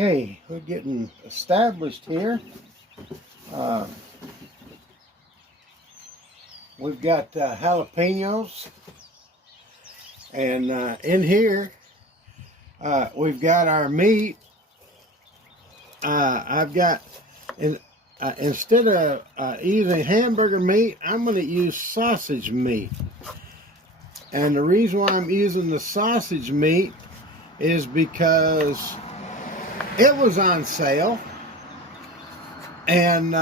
Okay, we're getting established here. We've got jalapenos, and in here we've got our meat. I've got, instead of using hamburger meat, I'm going to use sausage meat. And the reason why I'm using the sausage meat is because it was on sale. And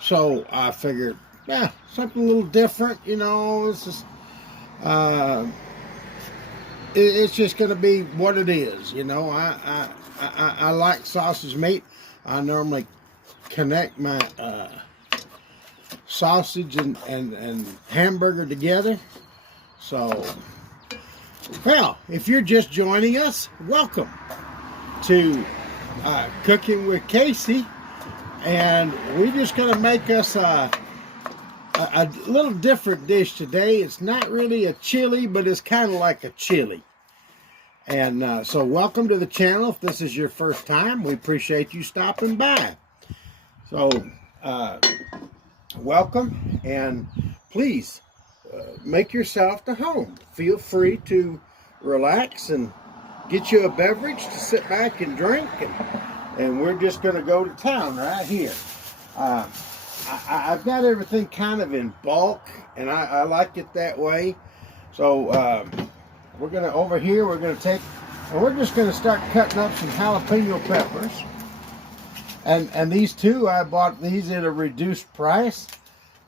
so I figured, yeah, something a little different, you know. This is, it's just going to be what it is, you know. I like sausage meat. I normally connect my sausage and hamburger together. So, well, if you're just joining us, welcome to Cooking with Casey, and we're just going to make us a little different dish today. It's not really a chili, but it's kind of like a chili. And so welcome to the channel. If this is your first time, we appreciate you stopping by. So welcome, and please make yourself to home. Feel free to relax and get you a beverage to sit back and drink, and we're just going to go to town right here. I've got everything kind of in bulk, and I like it that way. So we're going to, over here, we're going to take, and we're just going to start cutting up some jalapeno peppers. And these two, I bought these at a reduced price.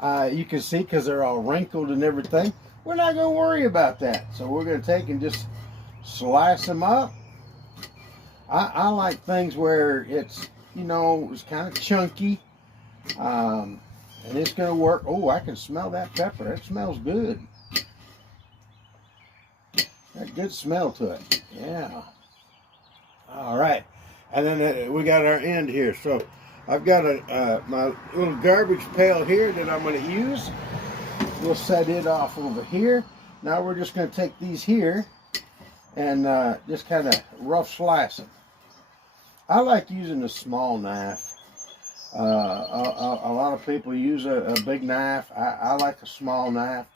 You can see, because they're all wrinkled and everything. We're not going to worry about that. So we're going to take and just slice them up. I like things where it's, you know, it's kind of chunky. And it's going to work. Oh, I can smell that pepper. That smells good. Got a good smell to it. Yeah. All right. And then we got our end here. So I've got my little garbage pail here that I'm going to use. We'll set it off over here. Now we're just going to take these here and just kind of rough slice them. I like using a small knife. A lot of people use a big knife. I like a small knife.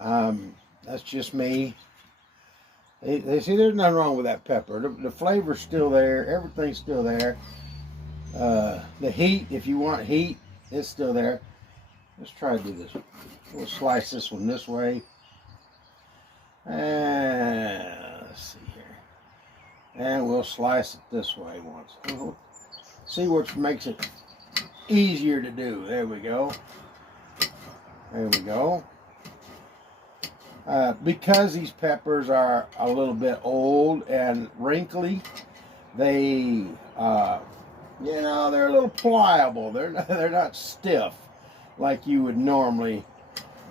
That's just me. They see there's nothing wrong with that pepper. The flavor's still there. Everything's still there. The heat, if you want heat, it's still there. Let's try to do this. We'll slice this one this way. And let's see here. And we'll slice it this way once. See which makes it easier to do. There we go. There we go. Because these peppers are a little bit old and wrinkly, they, you know, they're a little pliable. They're not stiff like you would normally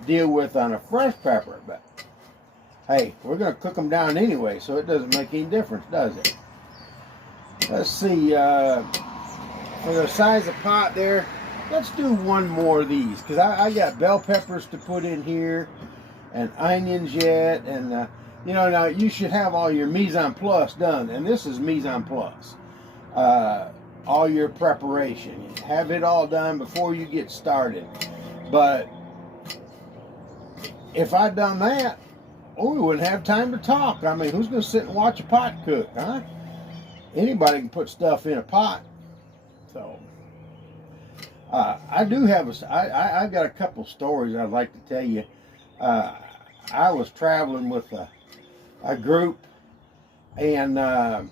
deal with on a fresh pepper. But hey, we're going to cook them down anyway, so it doesn't make any difference, does it? Let's see. For the size of pot there, let's do one more of these, because I got bell peppers to put in here, and onions yet, and you know, now you should have all your mise en place done, and this is mise en place. All your preparation, you have it all done before you get started. But if I'd done that, we wouldn't have time to talk. I mean, who's going to sit and watch a pot cook, huh? Anybody can put stuff in a pot. So I do have I've got a couple stories I'd like to tell you. I was traveling with a group, and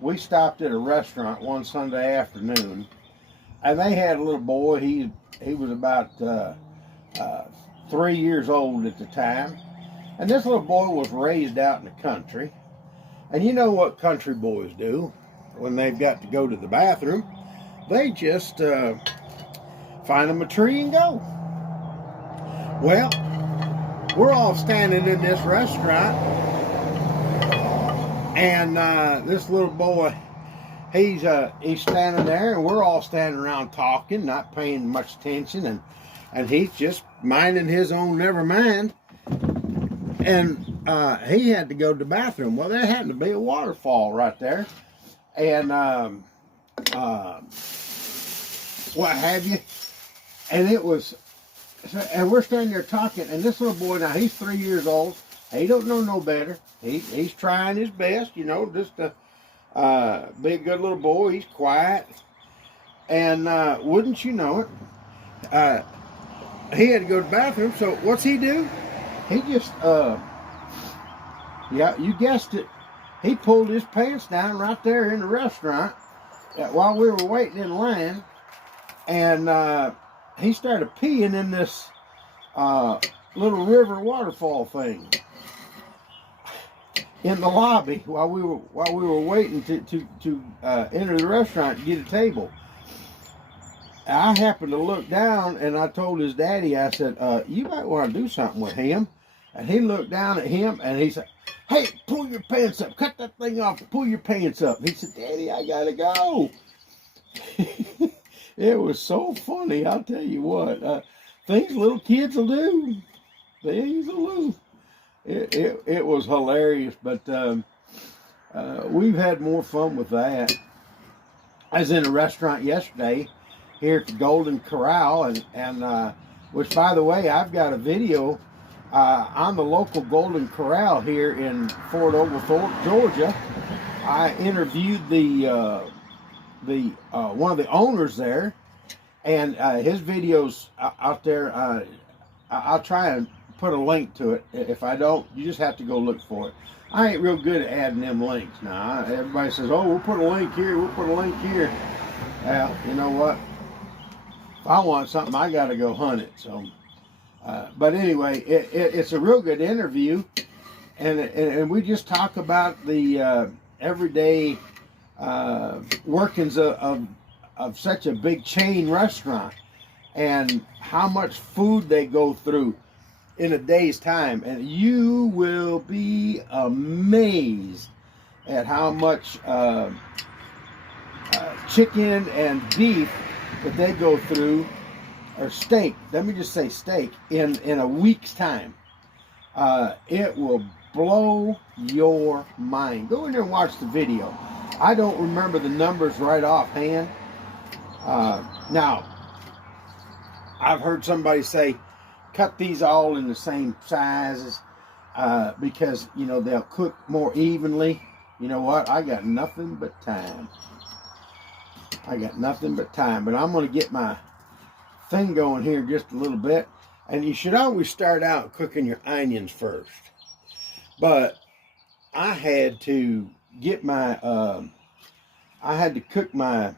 we stopped at a restaurant one Sunday afternoon, and they had a little boy. He was about 3 years old at the time, and this little boy was raised out in the country. And you know what country boys do when they've got to go to the bathroom? They just find them a tree and go. Well, we're all standing in this restaurant, and this little boy, he's standing there, and we're all standing around talking, not paying much attention, and he's just minding his own never mind. And he had to go to the bathroom. Well, there happened to be a waterfall right there, and what have you. And it was, and we're standing there talking, and this little boy, now he's 3 years old. He don't know no better. He's trying his best, you know, just to be a good little boy. He's quiet. And wouldn't you know it, he had to go to the bathroom. So what's he do? He just, yeah, you guessed it. He pulled his pants down right there in the restaurant while we were waiting in line. And he started peeing in this little river waterfall thing in the lobby while we were waiting to enter the restaurant and get a table. I happened to look down, and I told his daddy, I said, you might want to do something with him. And he looked down at him, and he said, hey, pull your pants up. Cut that thing off. Pull your pants up. And he said, Daddy, I got to go. It was so funny, I'll tell you what. Things little kids will do. Things will do. It was hilarious, but we've had more fun with that. I was in a restaurant yesterday here at the Golden Corral, and which, by the way, I've got a video on the local Golden Corral here in Fort Oglethorpe, Georgia. I interviewed the one of the owners there, and his videos out there. I'll try and put a link to it. If I don't, you just have to go look for it. I ain't real good at adding them links. Now, everybody says, oh, we'll put a link here, we'll put a link here. Well, you know what? If I want something, I got to go hunt it. So, but anyway, it's a real good interview, and we just talk about the everyday workings of such a big chain restaurant and how much food they go through in a day's time. And you will be amazed at how much chicken and beef that they go through, or steak, let me just say steak, in a week's time. It will blow your mind. Go in there and watch the video. I don't remember the numbers right offhand. Now, I've heard somebody say, cut these all in the same sizes because, you know, they'll cook more evenly. You know what? I got nothing but time. I got nothing but time. But I'm going to get my thing going here just a little bit. And you should always start out cooking your onions first. But I had to get my, I had to cook my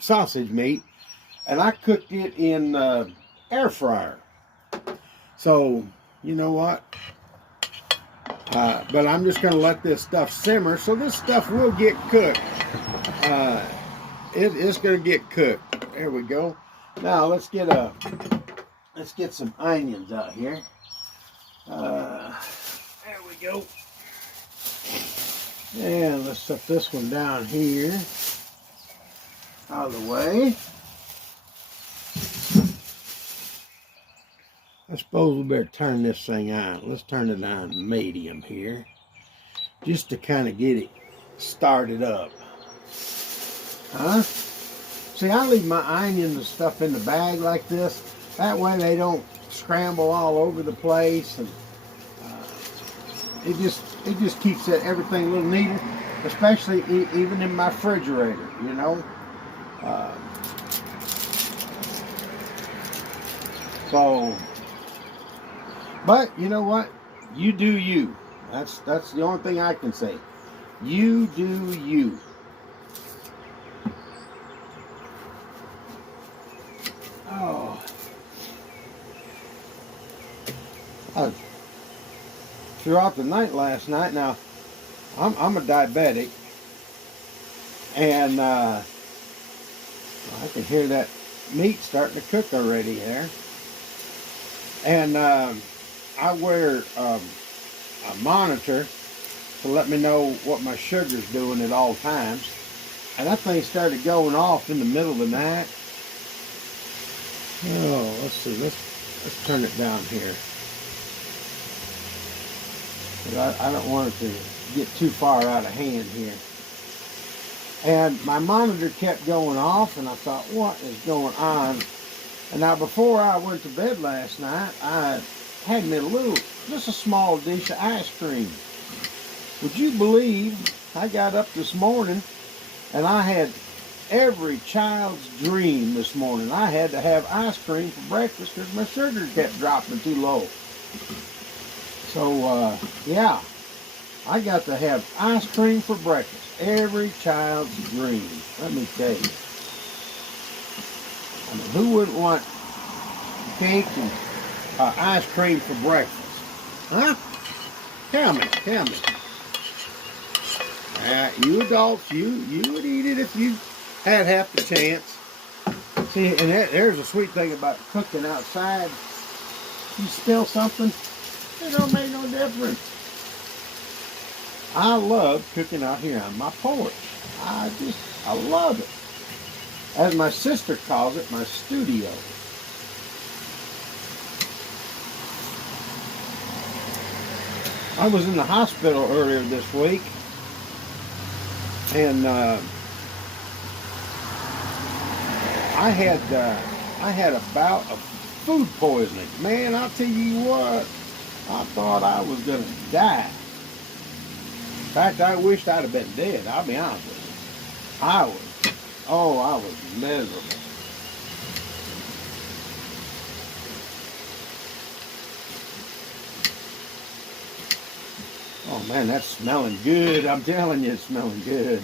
sausage meat, and I cooked it in air fryer. So, you know what? But I'm just going to let this stuff simmer. So this stuff will get cooked. It's going to get cooked. There we go. Now let's get some onions out here. There we go. And let's set this one down here out of the way. I suppose we better turn this thing on. Let's turn it on medium here, just to kind of get it started up. Huh? See, I leave my onions and stuff in the bag like this. That way they don't scramble all over the place, and it just keeps everything a little neater, especially even in my refrigerator, you know. But you know what? You do you. That's the only thing I can say. You do you. Oh. Throughout the night last night, now I'm a diabetic, and I can hear that meat starting to cook already there. And I wear a monitor to let me know what my sugar's doing at all times. And that thing started going off in the middle of the night. Oh, let's see. Let's turn it down here. I don't want it to get too far out of hand here. And my monitor kept going off, and I thought, what is going on? And now, before I went to bed last night, I had me just a small dish of ice cream. Would you believe I got up this morning and I had every child's dream this morning. I had to have ice cream for breakfast because my sugar kept dropping too low. So, yeah, I got to have ice cream for breakfast. Every child's dream, let me tell you. I mean, who wouldn't want cake and ice cream for breakfast? Huh? Tell me. You adults, you would eat it if you had half the chance. See, and there's a sweet thing about cooking outside. You spill something, it don't make no difference. I love cooking out here on my porch. I love it. As my sister calls it, my studio. I was in the hospital earlier this week, and I had a bout of food poisoning. Man, I'll tell you what, I thought I was gonna die. In fact, I wished I'd have been dead. I'll be honest with you. I was miserable. Oh man, that's smelling good. I'm telling you, it's smelling good.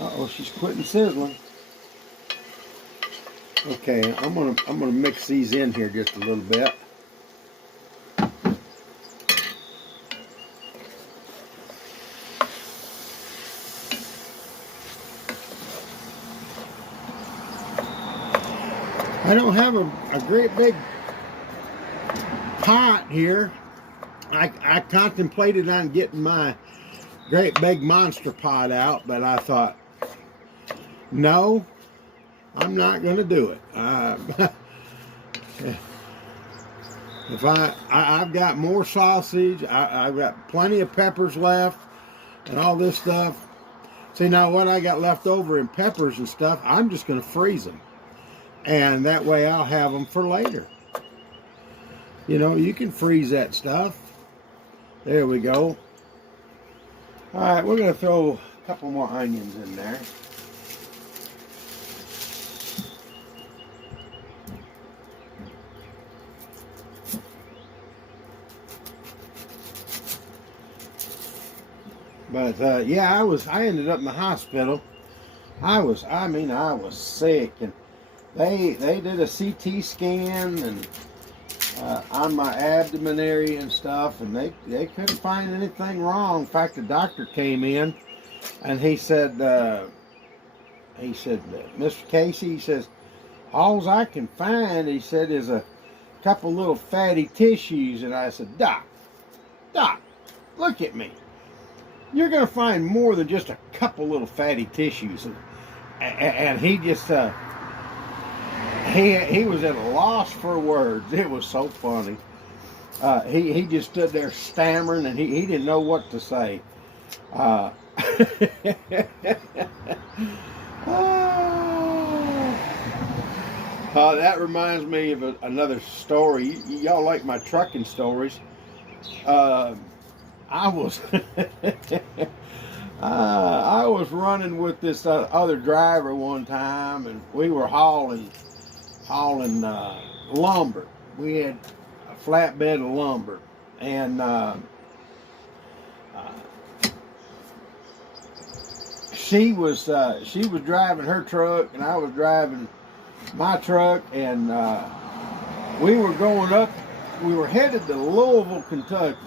Uh-oh, she's quitting sizzling. Okay, I'm gonna mix these in here just a little bit. I don't have a great big pot here. I contemplated on getting my great big monster pot out, but I thought, no, I'm not going to do it. If I've got more sausage, I've got plenty of peppers left, and all this stuff. See, now what I got left over in peppers and stuff, I'm just going to freeze them. And that way I'll have them for later. You know, you can freeze that stuff. There we go. All right, we're going to throw a couple more onions in there. But yeah, I ended up in the hospital. I was sick, and they did a CT scan and on my abdomen area and stuff, and they couldn't find anything wrong. In fact, the doctor came in and he said, Mr. Casey, he says, all I can find, he said, is a couple little fatty tissues. And I said, Doc, look at me. You're going to find more than just a couple little fatty tissues. And he just, he was at a loss for words. It was so funny. He just stood there stammering, and he didn't know what to say. That reminds me of another story. Y'all like my trucking stories. I was I was running with this other driver one time, and we were hauling lumber. We had a flatbed of lumber, and she was driving her truck, and I was driving my truck, and we were headed to Louisville, Kentucky.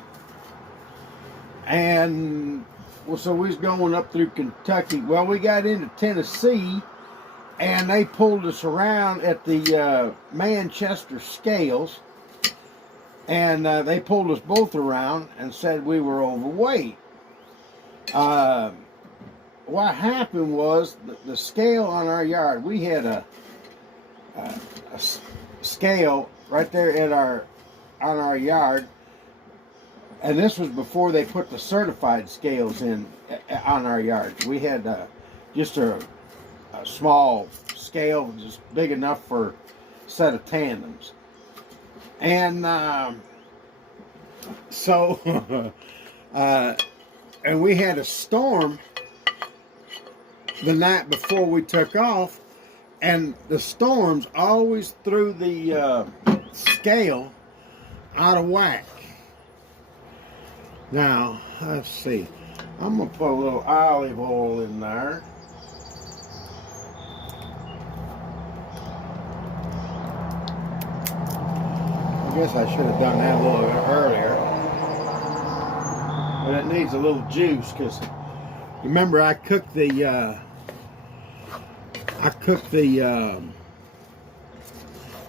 And so we was going up through Kentucky. Well, we got into Tennessee, and they pulled us around at the Manchester scales, and they pulled us both around and said we were overweight. What happened was the scale on our yard, we had a scale right there at on our yard, and this was before they put the certified scales in on our yards. We had just a small scale, just big enough for a set of tandems, and so and we had a storm the night before we took off, and the storms always threw the scale out of whack. Now, let's see. I'm going to put a little olive oil in there. I guess I should have done that a little bit earlier. But it needs a little juice, because remember I cooked the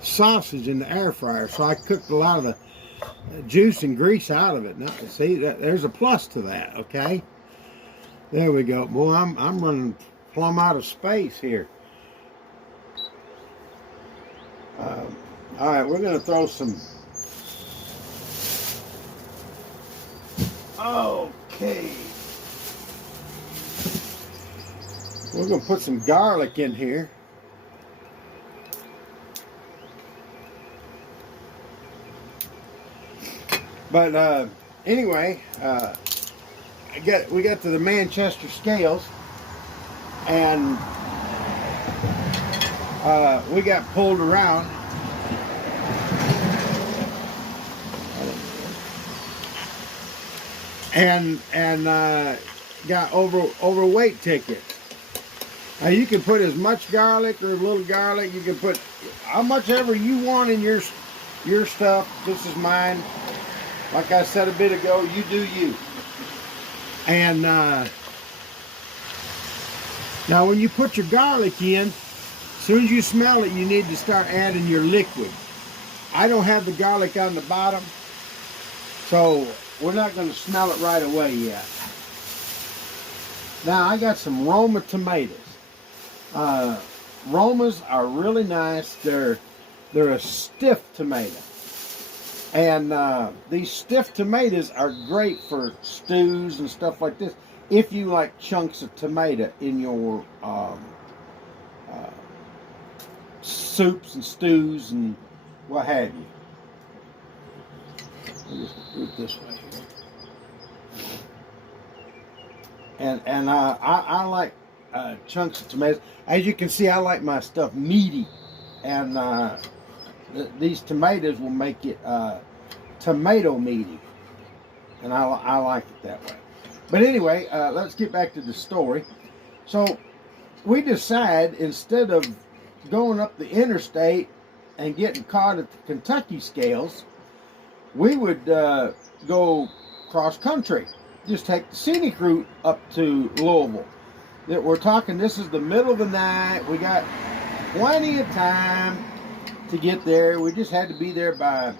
sausage in the air fryer, so I cooked a lot of the juice and grease out of it. Now, see, there's a plus to that. Okay, there we go. Boy, I'm running plumb out of space here. All right, we're gonna throw some. Okay, we're gonna put some garlic in here. But anyway, we got to the Manchester scales, and we got pulled around. And got overweight ticket. Now you can put as much garlic or a little garlic. You can put how much ever you want in your stuff. This is mine. Like I said a bit ago, you do you. And now when you put your garlic in, as soon as you smell it, you need to start adding your liquid. I don't have the garlic on the bottom, so we're not going to smell it right away yet. Now I got some Roma tomatoes. Romas are really nice. They're a stiff tomato. And these stiff tomatoes are great for stews and stuff like this, if you like chunks of tomato in your soups and stews and what have you. I'll just do it this way here. And I like chunks of tomatoes. As you can see, I like my stuff meaty, and these tomatoes will make it tomato meaty, and I like it that way. But anyway, let's get back to the story. So we decide, instead of going up the interstate and getting caught at the Kentucky scales, we would go cross country. Just take the scenic route up to Louisville. We're talking, this is the middle of the night. We got plenty of time to get there. We just had to be there by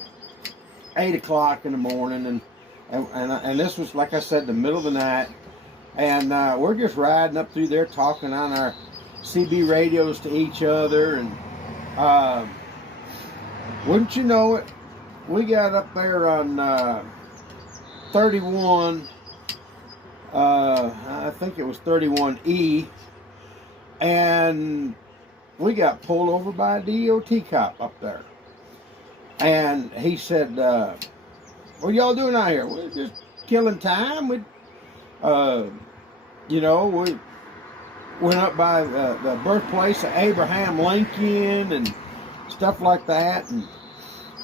8 o'clock in the morning, and this was, like I said, the middle of the night, and we're just riding up through there, talking on our CB radios to each other, and wouldn't you know it, we got up there on 31, I think it was 31E, and we got pulled over by a DOT cop up there. And he said, what y'all doing out here? We're just killing time. We, we went up by the birthplace of Abraham Lincoln and stuff like that.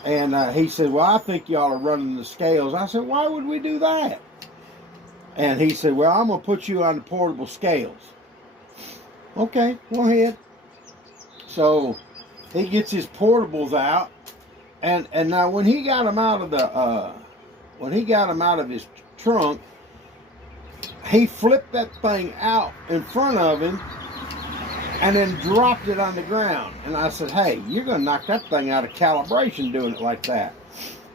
And he said, well, I think y'all are running the scales. I said, why would we do that? And he said, well, I'm going to put you on the portable scales. Okay, go ahead. So he gets his portables out, and now when he got them out of his trunk, he flipped that thing out in front of him and then dropped it on the ground. And I said, hey, you're going to knock that thing out of calibration doing it like that.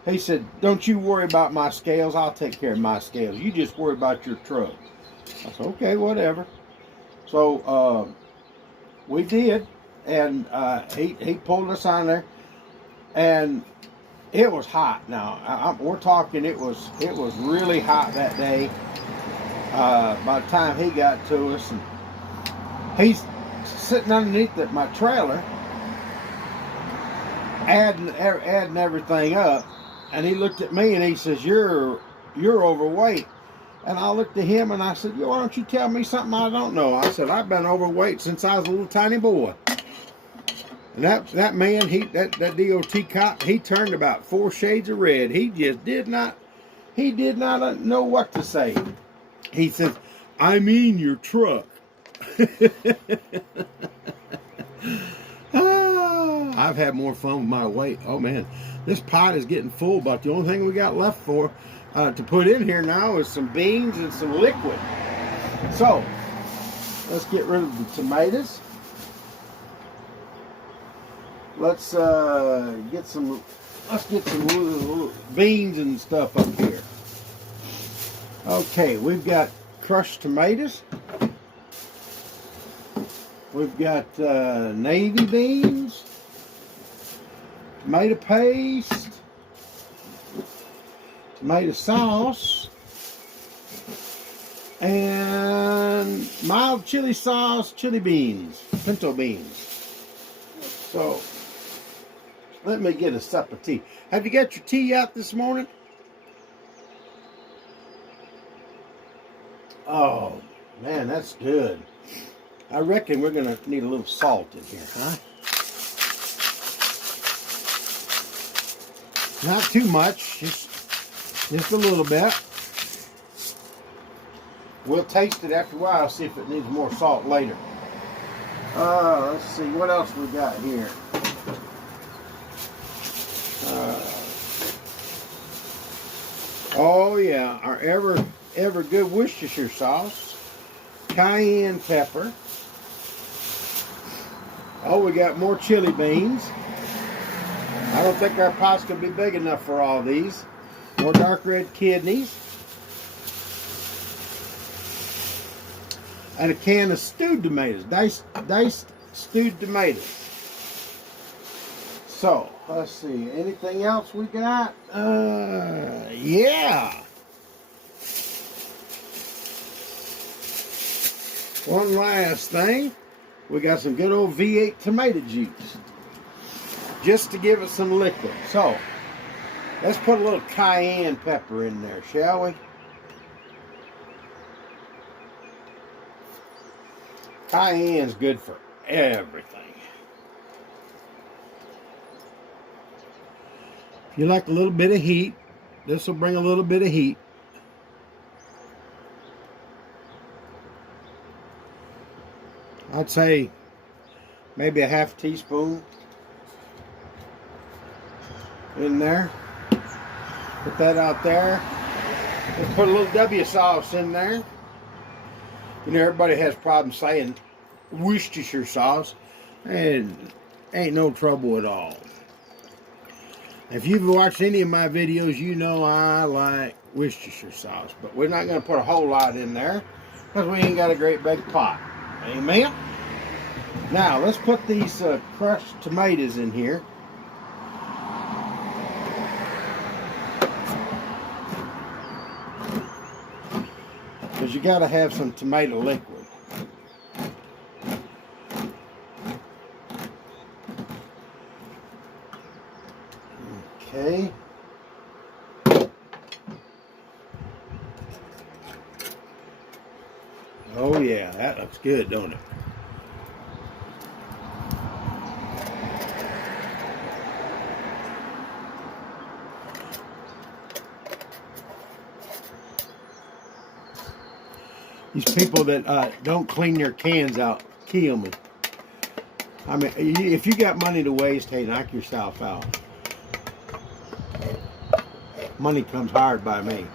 He said, don't you worry about my scales. I'll take care of my scales. You just worry about your truck. I said, okay, whatever. So we did. and he pulled us on there, and it was hot. Now we're talking it was really hot that day. By the time he got to us, and he's sitting underneath my trailer, adding everything up, and he looked at me and he says, "You're overweight." And I looked at him and I said, "Why don't you tell me something I don't know?" I said, "I've been overweight since I was a little tiny boy." And that man, that DOT cop, he turned about 4 shades of red. He just did not know what to say. He says, "I mean your truck." I've had more fun with my weight. Oh man, this pot is getting full, but the only thing we got left to put in here now is some beans and some liquid. So let's get rid of the tomatoes. Let's get some beans and stuff up here. Okay, we've got crushed tomatoes. We've got navy beans, tomato paste, tomato sauce, and mild chili sauce, chili beans, pinto beans. So let me get a sup of tea. Have you got your tea out this morning? Oh, man, that's good. I reckon we're going to need a little salt in here, huh? Not too much, just a little bit. We'll taste it after a while, see if it needs more salt later. Let's see, what else we got here? Oh yeah, our ever good Worcestershire sauce, cayenne pepper. Oh, we got more chili beans. I don't think our pot's gonna be big enough for all these. More dark red kidneys. And a can of stewed tomatoes, diced stewed tomatoes. So, let's see, anything else we got? Yeah. One last thing. We got some good old V8 tomato juice. Just to give it some liquid. So, let's put a little cayenne pepper in there, shall we? Cayenne's good for everything. If you like a little bit of heat, this will bring a little bit of heat. I'd say maybe a half teaspoon in there. Put that out there. Let's put a little W sauce in there. You know, everybody has problems saying Worcestershire sauce, and ain't no trouble at all. If you've watched any of my videos, you know I like Worcestershire sauce, but we're not going to put a whole lot in there because we ain't got a great big pot. Amen? Now, let's put these crushed tomatoes in here. Because you got to have some tomato liquid. Okay. Oh yeah, that looks good, don't it? These people that don't clean their cans out kill me. I mean, if you got money to waste, hey, knock yourself out. Money comes hard by me.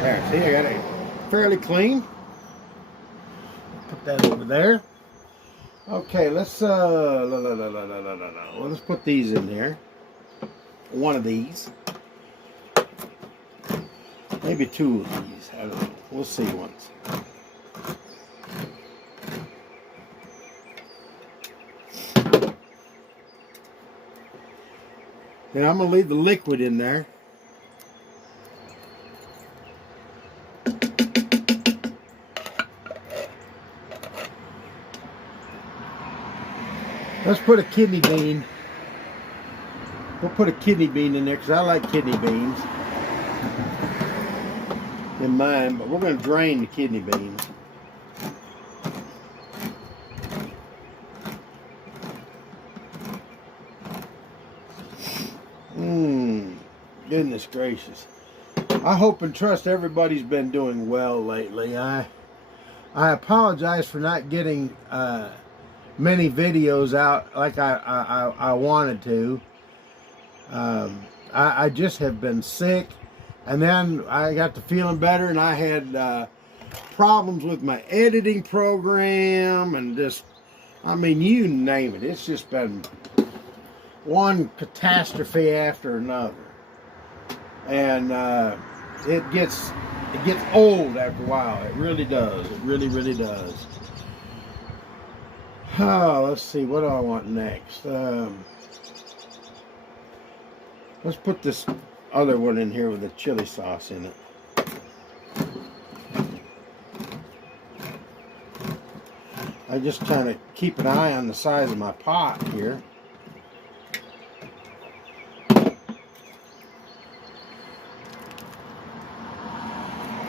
There, see, I got it fairly clean. Put that over there. Okay, let's let's put these in here. One of these. Maybe two of these. I don't know. We'll see once. Then I'm going to leave the liquid in there. Let's put a kidney bean. We'll put a kidney bean in there because I like kidney beans in mine, but we're going to drain the kidney beans. Goodness gracious. I hope and trust everybody's been doing well lately. I apologize for not getting many videos out like I wanted to. I just have been sick, and then I got to feeling better, and I had problems with my editing program, and just, I mean, you name it. It's just been one catastrophe after another, and it gets old after a while. It really does. It really, really does. Oh, let's see. What do I want next? Let's put this other one in here with the chili sauce in it. I just trying to keep an eye on the size of my pot here.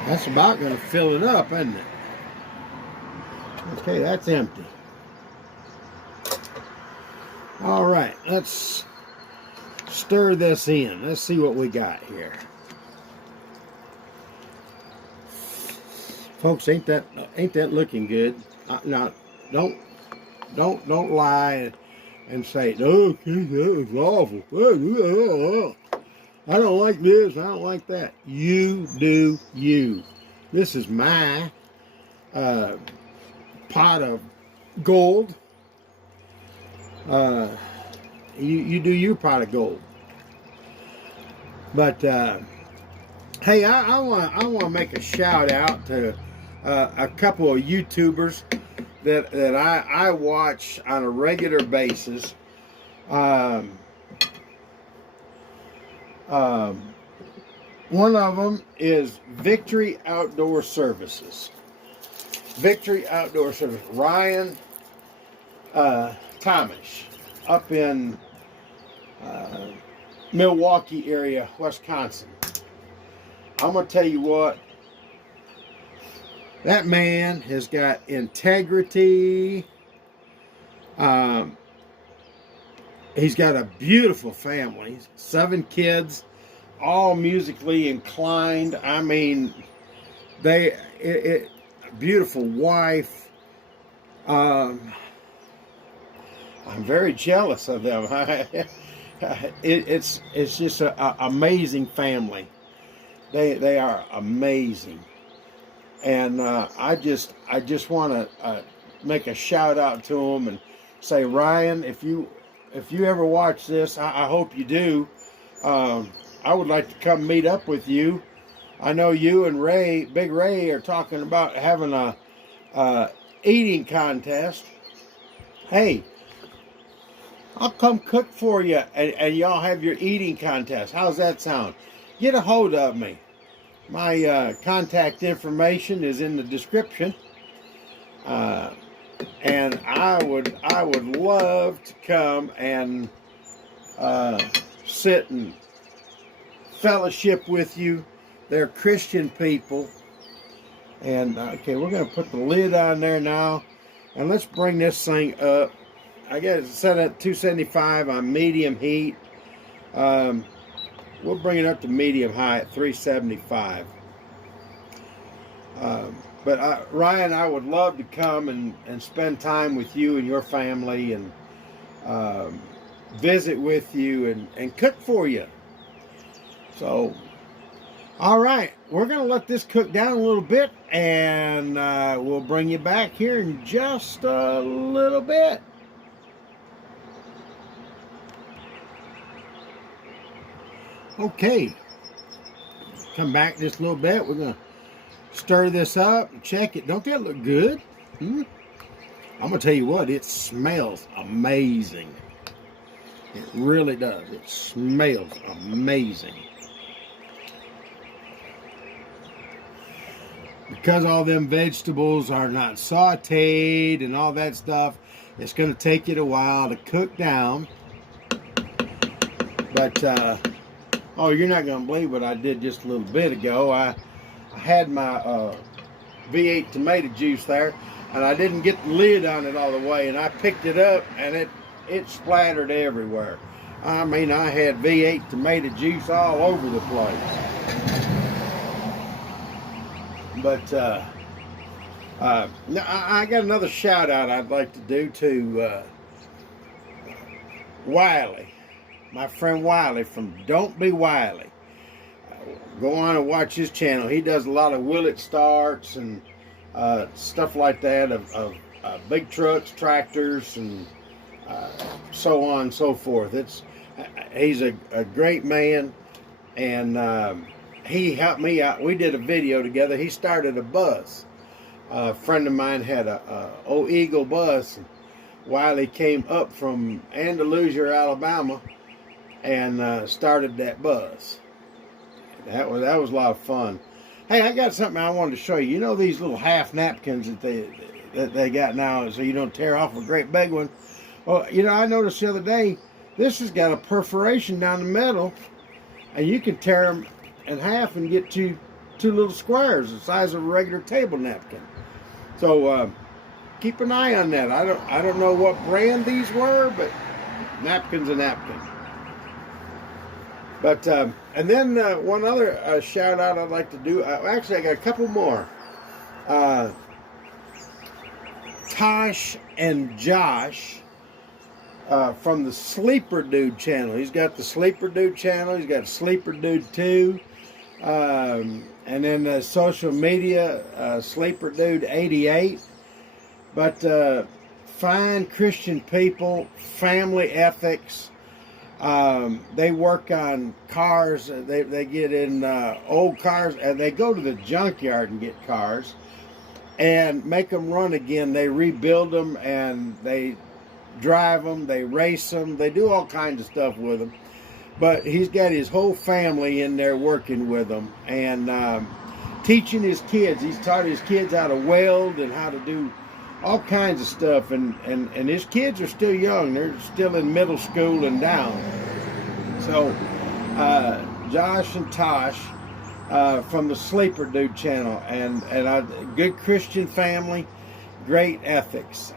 That's about going to fill it up, isn't it? Okay, that's empty. All right, let's stir this in. Let's see what we got here. Folks, ain't that looking good? Now, don't lie and say, "Oh, that was awful. I don't like this. I don't like that." You do you. This is my pot of gold. You do your pot of gold. But hey, I want to make a shout out to a couple of YouTubers that I watch on a regular basis. One of them is VictoryOutdoorServices. Victory Outdoor Service. Ryan Thomas, up in Milwaukee area, Wisconsin. I'm going to tell you what, that man has got integrity. He's got a beautiful family, 7 kids, all musically inclined. I mean, beautiful wife. I'm very jealous of them. It's just an amazing family. They are amazing, and I just want to make a shout out to them and say, Ryan, if you ever watch this, I hope you do. I would like to come meet up with you. I know you and Big Ray, are talking about having a eating contest. Hey, I'll come cook for you, and y'all have your eating contest. How's that sound? Get a hold of me. My contact information is in the description, and I would love to come and sit and fellowship with you. They're Christian people. And okay, we're going to put the lid on there now, and let's bring this thing up. I got it set at 275 on medium heat. We'll bring it up to medium high at 375. But Ryan, I would love to come and spend time with you and your family, and visit with you and cook for you. So, all right, we're going to let this cook down a little bit, and we'll bring you back here in just a little bit. Okay, come back just a little bit. We're going to stir this up and check it. Don't that look good? I'm going to tell you what, it smells amazing. It really does. It smells amazing. Because all them vegetables are not sauteed and all that stuff, it's going to take it a while to cook down. But, oh, you're not going to believe what I did just a little bit ago. I had my V8 tomato juice there, and I didn't get the lid on it all the way, and I picked it up, and it splattered everywhere. I mean, I had V8 tomato juice all over the place. But I got another shout out I'd like to do to Wiley, my friend Wiley from DontbeWily. Go on and watch his channel. He does a lot of willet starts and stuff like that of big trucks, tractors, and so on and so forth. He's a great man, and he helped me out. We did a video together. He started a bus. A friend of mine had a old Eagle bus. Wiley came up from Andalusia, Alabama, and started that bus. That was a lot of fun. Hey, I got something I wanted to show you. You know these little half napkins that they got now, so you don't tear off a great big one. Well, you know, I noticed the other day, this has got a perforation down the middle, and you can tear them in half and get two little squares the size of a regular table napkin. So keep an eye on that. I don't know what brand these were, but napkin's a napkin. But and then one other shout out I'd like to do. Actually, I got a couple more. Tosh and Josh from the Sleeperdude channel. He's got the Sleeperdude channel. He's got Sleeperdude 2. And then social media, Sleeperdude 88. But fine Christian people, family ethics. They work on cars. They get in old cars, and they go to the junkyard and get cars and make them run again. They rebuild them, and they drive them, they race them, they do all kinds of stuff with them. But he's got his whole family in there working with them, and teaching his kids. He's taught his kids how to weld and how to do all kinds of stuff, and his kids are still young. They're still in middle school and down. So Josh and Tosh from the Sleeperdude channel, and good Christian family, great ethics.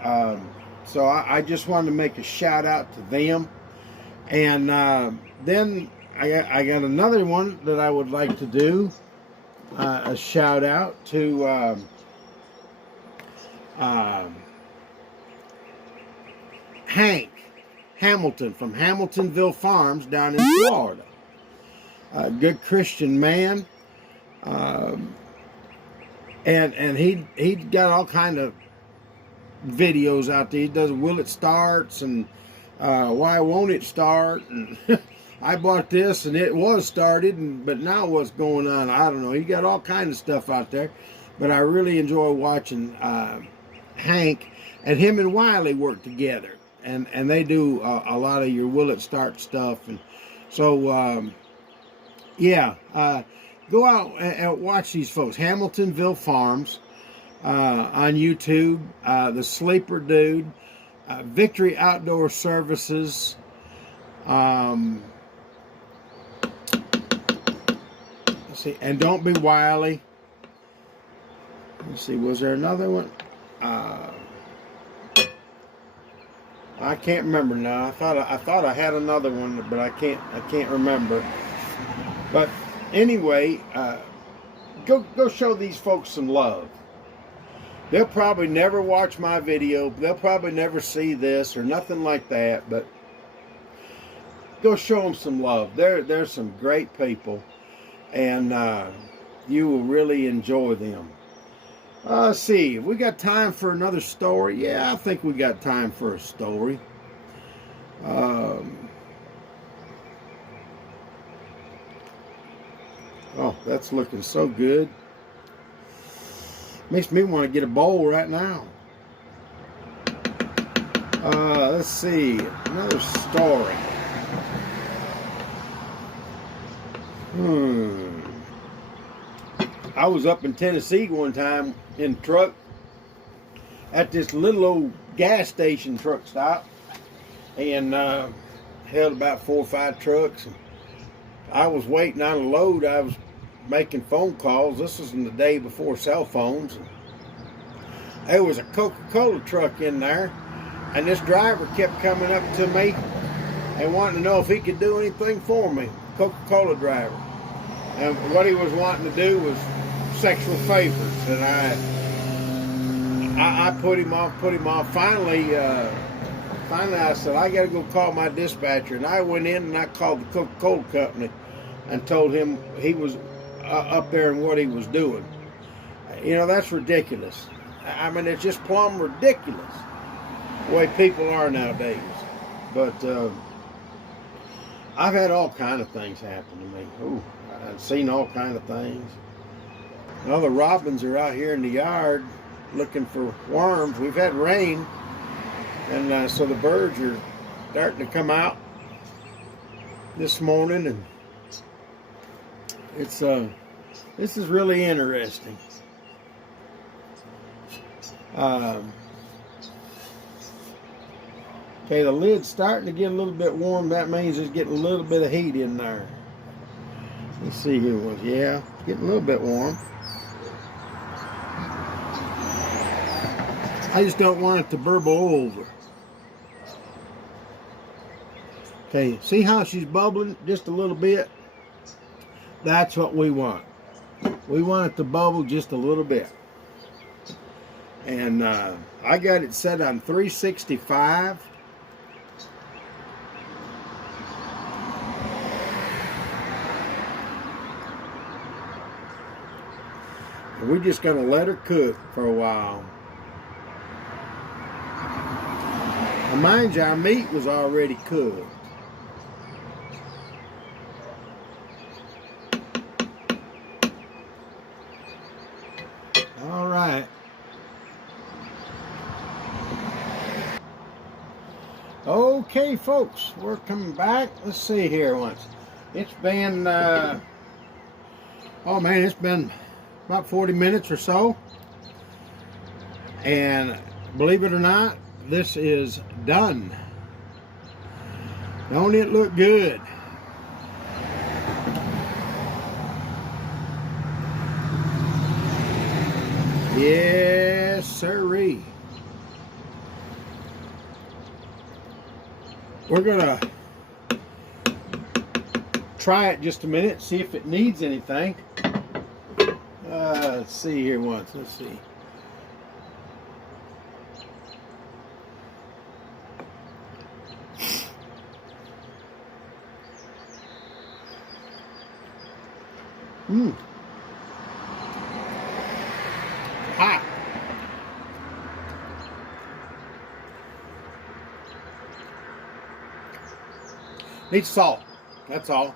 So I just wanted to make a shout out to them. And then I got another one that I would like to do a shout out to Hank Hamilton from Hamiltonville Farms down in Florida. A good Christian man. And he got all kind of videos out there. He does will it starts and why won't it start, and I bought this and it was started, but now what's going on, I don't know. He got all kinds of stuff out there, but I really enjoy watching Hank, and him and Wiley work together, and they do a lot of your will it start stuff. And so yeah, go out and watch these folks. Hamiltonville Farms on YouTube, the Sleeperdude, Victory Outdoor Services, let's see, and DontbeWily. Let's see, was there another one? I can't remember now. I thought I had another one, but I can't remember. But anyway, go show these folks some love. They'll probably never watch my video. They'll probably never see this or nothing like that. But go show them some love. They're some great people, and you will really enjoy them. Let's see. Have we got time for another story? Yeah, I think we got time for a story. Oh, that's looking so good. Makes me want to get a bowl right now. Let's see. Another story. I was up in Tennessee one time in a truck at this little old gas station truck stop, and held about 4 or 5 trucks. I was waiting on a load. I was making phone calls. This was in the day before cell phones. There was a Coca-Cola truck in there, and this driver kept coming up to me and wanting to know if he could do anything for me. Coca-Cola driver. And what he was wanting to do was sexual favors, and I put him off. Finally, I said, I got to go call my dispatcher. And I went in and I called the Coca-Cola company and told him he was up there and what he was doing. You know, that's ridiculous. I mean, it's just plumb ridiculous the way people are nowadays. But I've had all kind of things happen to me. Ooh, I've seen all kind of things. Well, the robins are out here in the yard looking for worms. We've had rain, and so the birds are starting to come out this morning, and it's this is really interesting. Okay, the lid's starting to get a little bit warm. That means it's getting a little bit of heat in there. Let's see here. Yeah, getting a little bit warm. I just don't want it to burble over. Okay, see how she's bubbling just a little bit? That's what we want. We want it to bubble just a little bit. And I got it set on 365. And we're just going to let her cook for a while. Now, mind you, our meat was already cooked. All right. Okay, folks, we're coming back. Let's see here once. It's been, oh man, it's been about 40 minutes or so. And believe it or not, this is done. Don't it look good? Yes, sirree. We're gonna try it just a minute, see if it needs anything. Let's see here once. Let's see. Hot. Needs salt. That's all.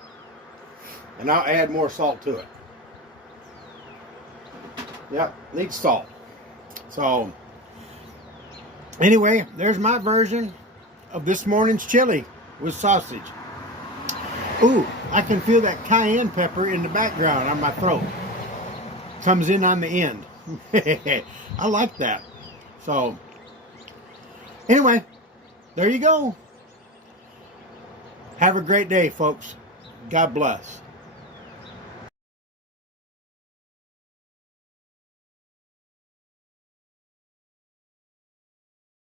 And I'll add more salt to it. Yep, needs salt. So, anyway, there's my version of this morning's chili with sausage. Ooh, I can feel that cayenne pepper in the background on my throat. Comes in on the end. I like that. So, anyway, there you go. Have a great day, folks. God bless.